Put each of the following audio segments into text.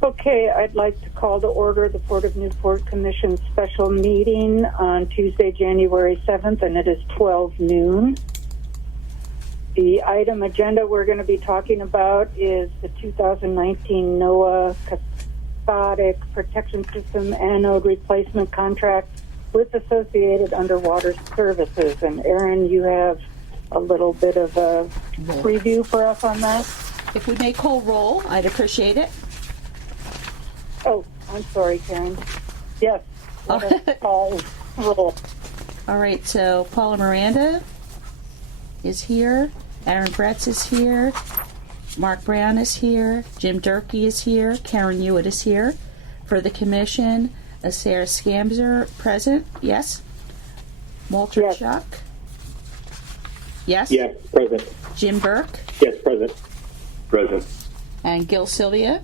Okay, I'd like to call to order the Port of Newport Commission special meeting on Tuesday, January 7th, and it is 12 noon. The item agenda we're going to be talking about is the 2019 NOAA Cathodic Protection System anode replacement contract with associated underwater services. And Aaron, you have a little bit of a preview for us on that? If we may call roll, I'd appreciate it. Oh, I'm sorry, Karen. Yes. Call roll. All right, so Paula Miranda is here. Aaron Bretz is here. Mark Brown is here. Jim Durkee is here. Karen Hewitt is here. For the commission, Sarah Scamser present. Yes. Walter Yes. Chuck. Yes. Yes, present. Jim Burke Yes, present. Present. and Gil Sylvia.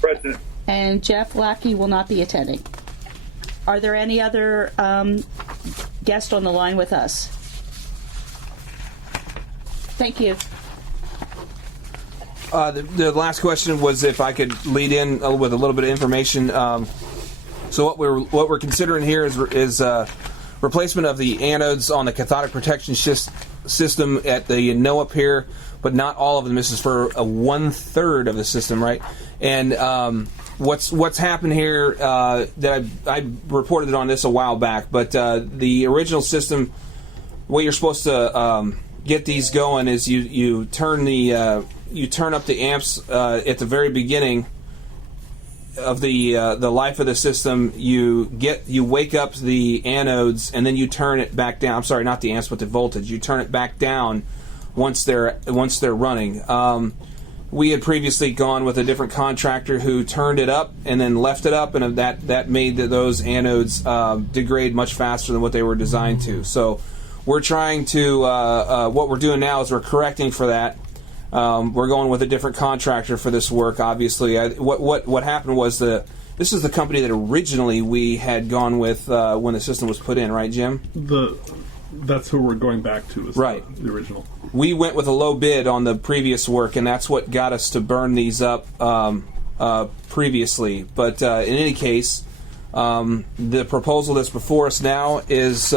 Present. And Jeff Lackey will not be attending. Are there any other guests on the line with us? Thank you. The last question was if I could lead in with a little bit of information. So what we're considering here is replacement of the anodes on the cathodic protection system at the NOAA pier, but not all of them. This is for 1/3 of the system, right? And what's happened here that I reported on this a while back, but the original system, what you're supposed to get these going is you turn up the amps at the very beginning of the life of the system. You wake up the anodes and then you turn it back down. I'm sorry, not the amps, but the voltage. You turn it back down once they're running. We had previously gone with a different contractor who turned it up and then left it up, and that made those anodes degrade much faster than what they were designed to. So we're trying to what we're doing now is we're correcting for that. We're going with a different contractor for this work. Obviously, what happened was this is the company that originally we had gone with when the system was put in, right, Jim? That's who we're going back to, is right. The original. We went with a low bid on the previous work, and that's what got us to burn these up previously. But in any case, the proposal that's before us now is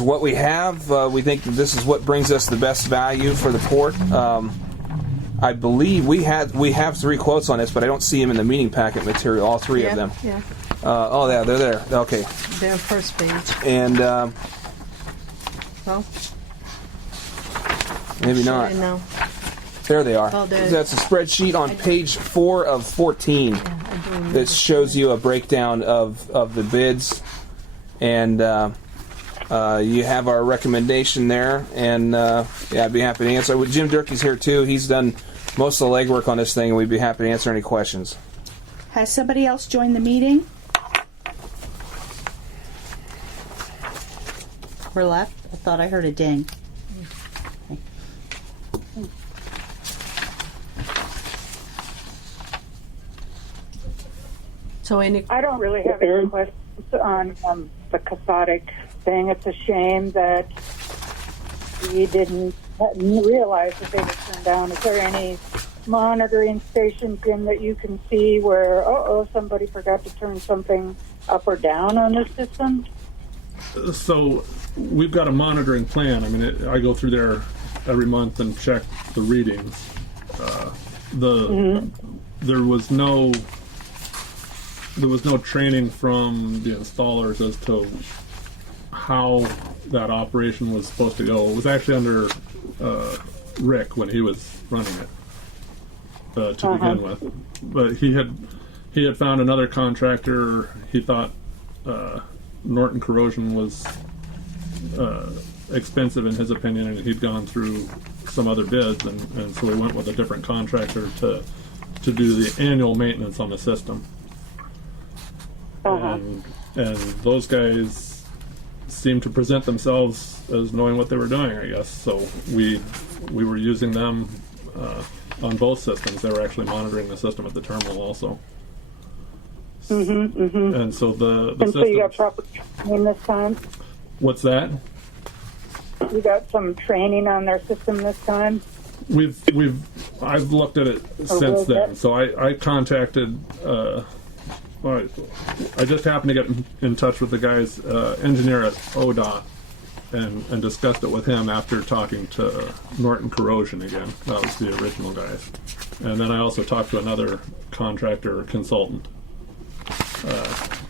what we have. We think that this is what brings us the best value for the port. I believe we have 3 quotes on this, but I don't see them in the meeting packet material. All 3 of them. Yeah. Yeah, they're there. Okay. They're first page. And Well, maybe not. No. There they are. Oh, That's a spreadsheet on page 4 of 14 that shows you a breakdown of the bids, and you have our recommendation there. And I'd be happy to answer. Jim Durkee's here too. He's done most of the legwork on this thing, and we'd be happy to answer any questions. Has somebody else joined the meeting? We're left? I thought I heard a ding. Okay. So I don't really have any questions on the cathodic thing. It's a shame that we didn't realize that they were turned down. Is there any monitoring stations in that you can see where, somebody forgot to turn something up or down on the system? So we've got a monitoring plan. I mean, I go through there every month and check the readings. There was no training from the installers as to how that operation was supposed to go. It was actually under Rick when he was running it to begin with. But he had found another contractor. He thought Norton Corrosion was expensive in his opinion, and he'd gone through some other bids, and so we went with a different contractor to do the annual maintenance on the system. And those guys seemed to present themselves as knowing what they were doing, I guess. So we were using them on both systems. They were actually monitoring the system at the terminal also. And so the and so you got proper training this time? What's that? You got some training on their system this time? I've looked at it since then. So I contacted. I just happened to get in touch with the guy's engineer at ODOT and discussed it with him after talking to Norton Corrosion again. That was the original guys. And then I also talked to another contractor or consultant.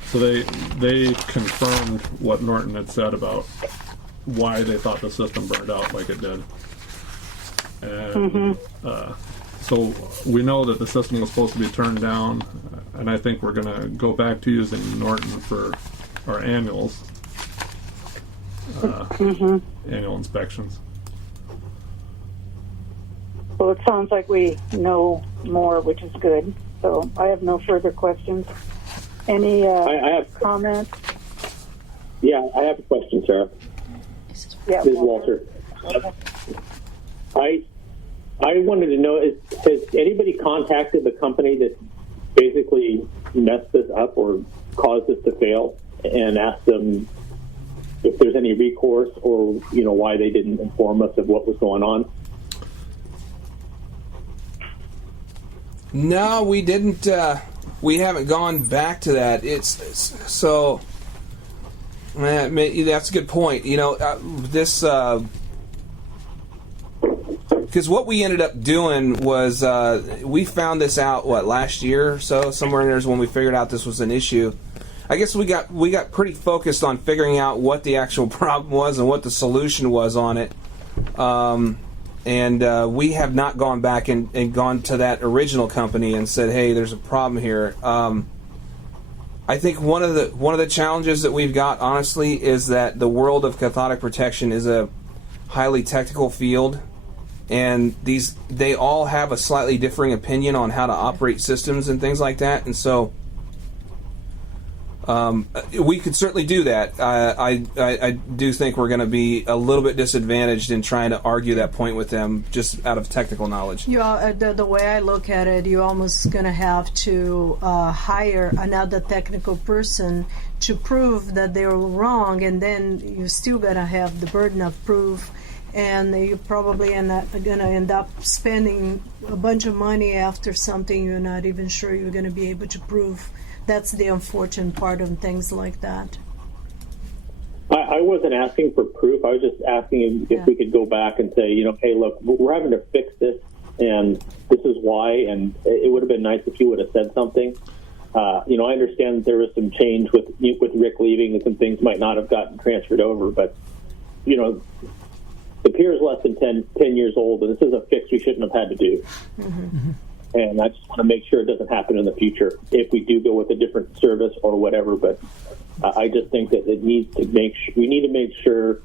So they confirmed what Norton had said about why they thought the system burned out like it did. And so we know that the system was supposed to be turned down, and I think we're going to go back to using Norton for our annuals, annual inspections. Well, it sounds like we know more, which is good. So I have no further questions. Any I have, comments? yeah, I have a question, Sarah. Yeah, This is Walter. I wanted to know, has anybody contacted the company that basically messed this up or caused this to fail and asked them if there's any recourse or, why they didn't inform us of what was going on? No, we didn't. We haven't gone back to that. So. That's a good point. This because what we ended up doing was we found this out last year or so, somewhere in there is when we figured out this was an issue. I guess we got pretty focused on figuring out what the actual problem was and what the solution was on it. And we have not gone back and gone to that original company and said, "Hey, there's a problem here." I think one of the challenges that we've got, honestly, is that the world of cathodic protection is a highly technical field, and they all have a slightly differing opinion on how to operate systems and things like that, and so we could certainly do that. I do think we're going to be a little bit disadvantaged in trying to argue that point with them just out of technical knowledge. You are, the way I look at it, you're almost going to have to hire another technical person to prove that they were wrong, and then you're still going to have the burden of proof, and you're probably going to end up spending a bunch of money after something you're not even sure you're going to be able to prove. That's the unfortunate part of things like that. I wasn't asking for proof. I was just asking if we could go back and say, hey, look, we're having to fix this, and this is why, and it would have been nice if you would have said something. I understand that there was some change with Rick leaving, and some things might not have gotten transferred over, but, the pier is less than 10 years old, and this is a fix we shouldn't have had to do. Mm-hmm. And I just want to make sure it doesn't happen in the future if we do go with a different service or whatever. But I just think that we need to make sure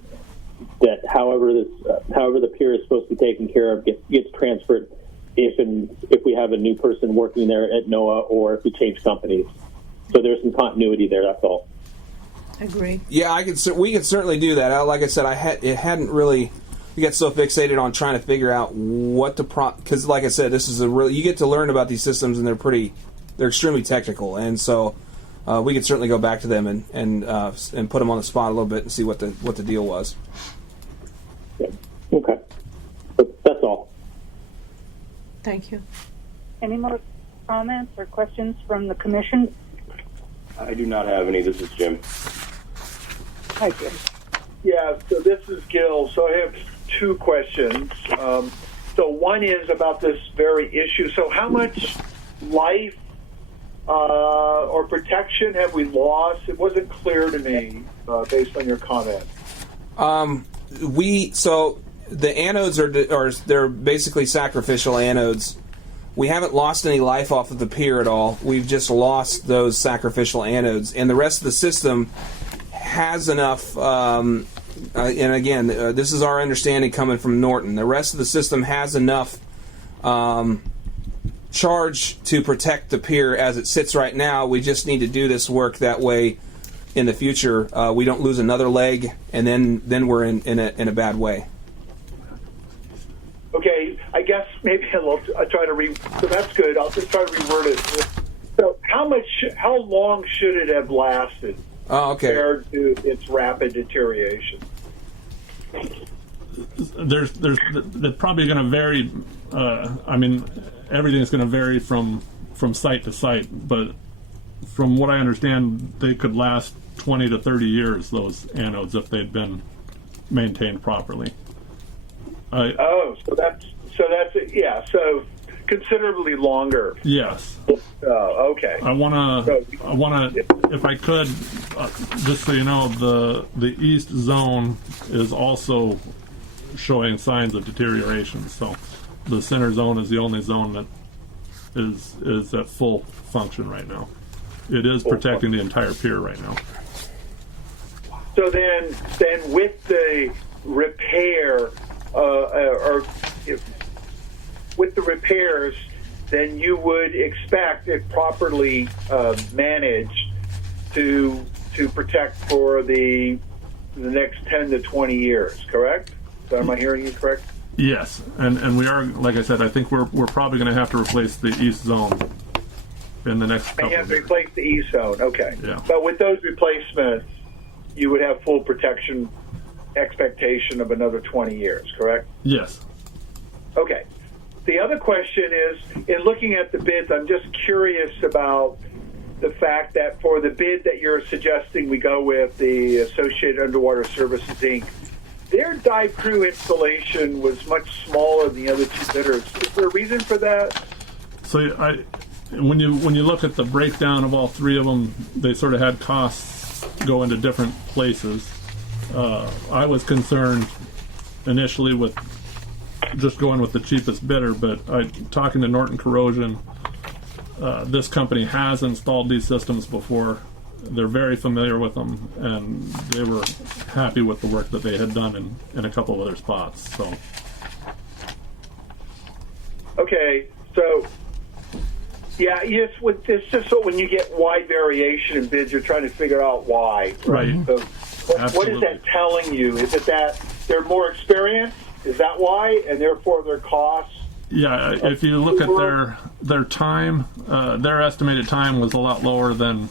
that however the pier is supposed to be taken care of gets transferred if we have a new person working there at NOAA or if we change companies. So there's some continuity there. That's all. Agree. Yeah, we could certainly do that. Like I said, it hadn't really. We get so fixated on trying to figure out what the because, like I said, this is you get to learn about these systems, and they're extremely technical, and so we could certainly go back to them and put them on the spot a little bit and see what the deal was. Yeah. Okay, but that's all. Thank you. Any more comments or questions from the commission? I do not have any. This is Jim. Hi, Jim. Yeah, so this is Gil. So I have two questions. So one is about this very issue. So how much life or protection have we lost? It wasn't clear to me based on your comment. So the anodes they're basically sacrificial anodes. We haven't lost any life off of the pier at all. We've just lost those sacrificial anodes, and the rest of the system has enough. And again, this is our understanding coming from Norton. The rest of the system has enough charge to protect the pier as it sits right now. We just need to do this work that way in the future we don't lose another leg, and then we're in a bad way. Okay, I guess maybe I'll try to so that's good. I'll just try to reword it. So how long should it have lasted Oh, okay. compared to its rapid deterioration? they're probably going to vary. I mean, everything's going to vary from site to site, but from what I understand, they could last 20 to 30 years. Those anodes, if they'd been maintained properly. So that's so considerably longer. Yes. Okay. I wanna, if I could, just so you know, the east zone is also showing signs of deterioration. So the center zone is the only zone that is at full function right now. It is protecting the entire pier right now. So then with the repair, with the repairs, then you would expect, if properly managed, to protect for the next 10 to 20 years. Correct? So am I hearing you correct? Yes, and we are, like I said, I think we're probably going to have to replace the east zone in the next couple And you have of to years. replace the east zone. Okay. Yeah. But with those replacements, you would have full protection expectation of another 20 years. Correct? Yes. Okay. The other question is, in looking at the bids, I'm just curious about the fact that for the bid that you're suggesting we go with, the Associated Underwater Services, Inc., their dive crew installation was much smaller than the other two bidders. Is there a reason for that? So when you look at the breakdown of all three of them, they sort of had costs go into different places. I was concerned initially with just going with the cheapest bidder, but talking to Norton Corrosion, this company has installed these systems before. They're very familiar with them, and they were happy with the work that they had done in a couple of other spots. So, Okay, so yeah, yes. It's just so when you get wide variation in bids, you're trying to figure out why. Right. So, what is that telling you? Is it that they're more experienced? Is that why, and therefore their costs? yeah, if you look at their time, their estimated time was a lot lower than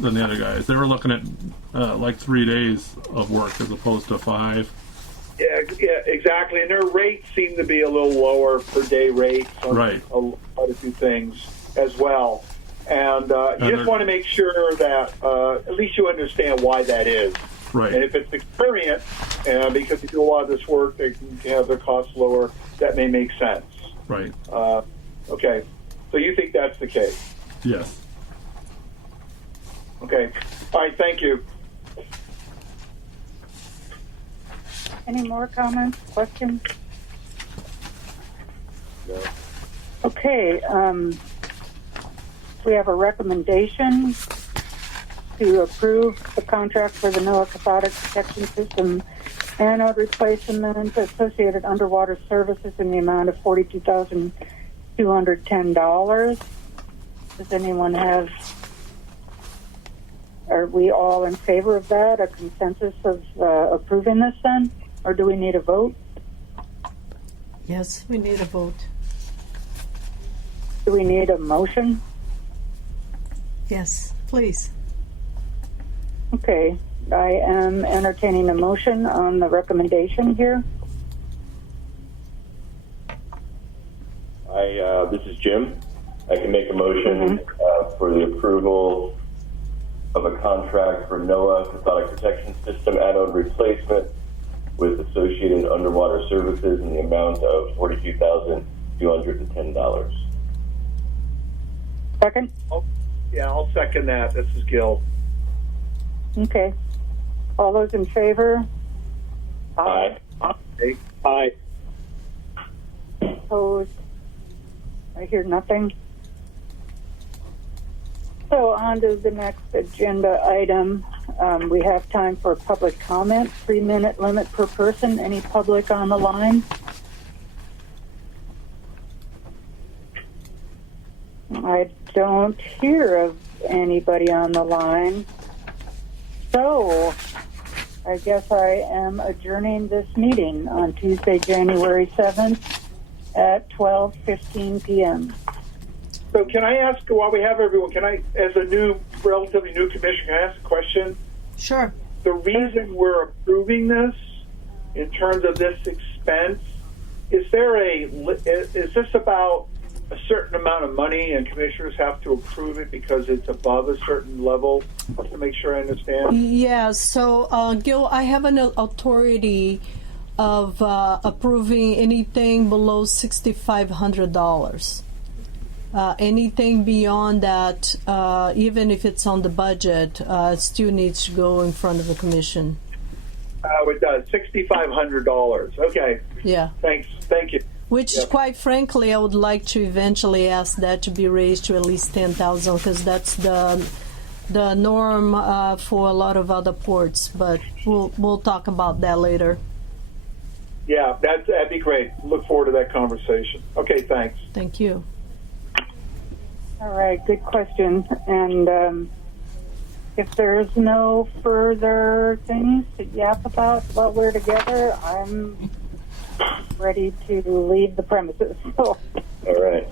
the other guys. They were looking at like 3 days of work as opposed to 5. Yeah, exactly. And their rates seem to be a little lower per day rates on Right. quite a few things as well. And you just they're- want to make sure that at least you understand why that is. Right. And if it's experience, because they do a lot of this work, they can have their costs lower, that may make sense. Right. Okay. So you think that's the case? Yes. Okay. All right. Thank you. Any more comments, questions? No. Okay, we have a recommendation to approve the contract for the NOAA Cathodic Protection System anode replacement associated underwater services in the amount of $42,210. Does anyone have, are we all in favor of that, a consensus of approving this then? Or do we need a vote? Yes, we need a vote. Do we need a motion? Yes, please. Okay, I am entertaining a motion on the recommendation here. This is Jim. I can make a motion for the approval of a contract for NOAA Cathodic Protection System anode replacement with Associated Underwater Services in the amount of $42,210. Second? I'll second that. This is Gil. Okay. All those in favor? Aye. Aye. Opposed? I hear nothing. So on to the next agenda item. We have time for public comment, 3-minute limit per person. Any public on the line? I don't hear of anybody on the line. So I guess I am adjourning this meeting on Tuesday, January 7th at 12:15 p.m. So can I ask, while we have everyone, as a relatively new commissioner, can I ask a question? Sure. The reason we're approving this in terms of this expense, is this about a certain amount of money and commissioners have to approve it because it's above a certain level? To make sure I understand. Yeah, so Gil, I have an authority of approving anything below $6,500. Anything beyond that, even if it's on the budget, still needs to go in front of the commission. It does. $6,500. Okay. Yeah. Thanks. Thank you. Which, quite frankly, I would like to eventually ask that to be raised to at least 10,000, because that's the norm for a lot of other ports. But we'll talk about that later. Yeah, that'd be great. Look forward to that conversation. Okay, thanks. Thank you. All right, good question. And if there's no further things to yap about while we're together, I'm ready to leave the premises. So, All right.